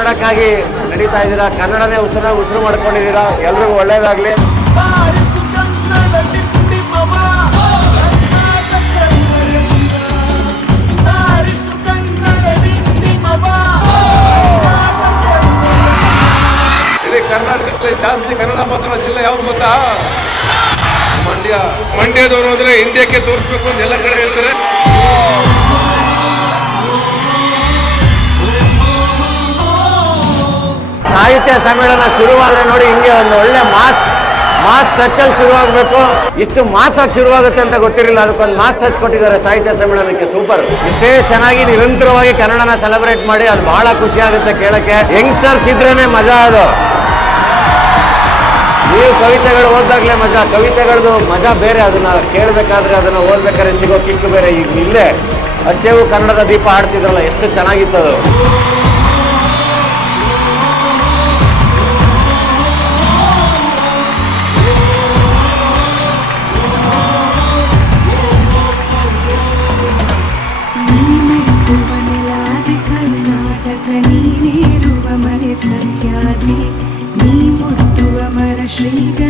ಕನ್ನಡಕ್ಕಾಗಿ ನಡೀತಾ ಇದ್ದೀರಾ? ಕನ್ನಡನೇ ಉಸಿರ, ಉಸಿರು ಮಾಡ್ಕೊಂಡಿದ್ದೀರಾ? ಎಲ್ರಿಗೂ ಒಳ್ಳೇದಾಗ್ಲಿ. ಕರ್ನಾಟಕದಲ್ಲಿ ಜಾಸ್ತಿ ಕನ್ನಡ ಜಿಲ್ಲೆ ಯಾವ್ದು ಗೊತ್ತಾ? ಮಂಡ್ಯ. ಮಂಡ್ಯದವರು ಹೋದ್ರೆ ಇಂಡಿಯಾಕ್ಕೆ ತೋರಿಸ್ಬೇಕು ಅಂತ ಎಲ್ಲ ಕಡೆ ಹೇಳ್ತಾರೆ. ಸಾಹಿತ್ಯ ಸಮ್ಮೇಳನ ಶುರುವಾದ್ರೆ ನೋಡಿ ಹಿಂಗೆ ಒಂದು ಒಳ್ಳೆ ಮಾಸ್ ಮಾಸ್ ಟಚ್ಚಲ್ಲಿ ಶುರುವಾಗಬೇಕು. ಇಷ್ಟು ಮಾಸ್ ಆಗಿ ಶುರುವಾಗುತ್ತೆ ಅಂತ ಗೊತ್ತಿರಲಿಲ್ಲ. ಅದಕ್ಕೊಂದು ಮಾಸ್ ಟಚ್ ಕೊಟ್ಟಿದ್ದಾರೆ ಸಾಹಿತ್ಯ ಸಮ್ಮೇಳನಕ್ಕೆ. ಸೂಪರ್. ಇಷ್ಟೇ ಚೆನ್ನಾಗಿ ನಿರಂತರವಾಗಿ ಕನ್ನಡನ ಸೆಲೆಬ್ರೇಟ್ ಮಾಡಿ, ಅದು ಬಹಳ ಖುಷಿ ಆಗುತ್ತೆ ಕೇಳಕ್ಕೆ. ಯಂಗ್ಸ್ಟರ್ಸ್ ಇದ್ರೇನೆ ಮಜಾ ಅದು. ನೀವು ಕವಿತೆಗಳು ಓದಾಗ್ಲೇ ಮಜಾ. ಕವಿತೆಗಳದ್ದು ಮಜಾ ಬೇರೆ. ಅದನ್ನ ಕೇಳಬೇಕಾದ್ರೆ ಅದನ್ನ ಓದ್ಬೇಕಾದ್ರೆ ಸಿಗೋ ಕಿಕ್ ಬೇರೆ. ಈಗ ಇಲ್ಲೇ ಅಚ್ಚೇವು ಕನ್ನಡದ ದೀಪ ಆಡ್ತಿದ್ರಲ್ಲ, ಎಷ್ಟು ಚೆನ್ನಾಗಿತ್ತು ಅದು. 是一个。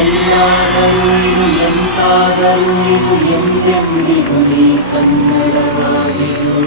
ಎಲ್ಲಾದರೂ ಇರು ಎಂತಾದರೂ ಇರು ಎಂದೆಂದಿಗೂ ನೀ ಕನ್ನಡವಾಗಿರು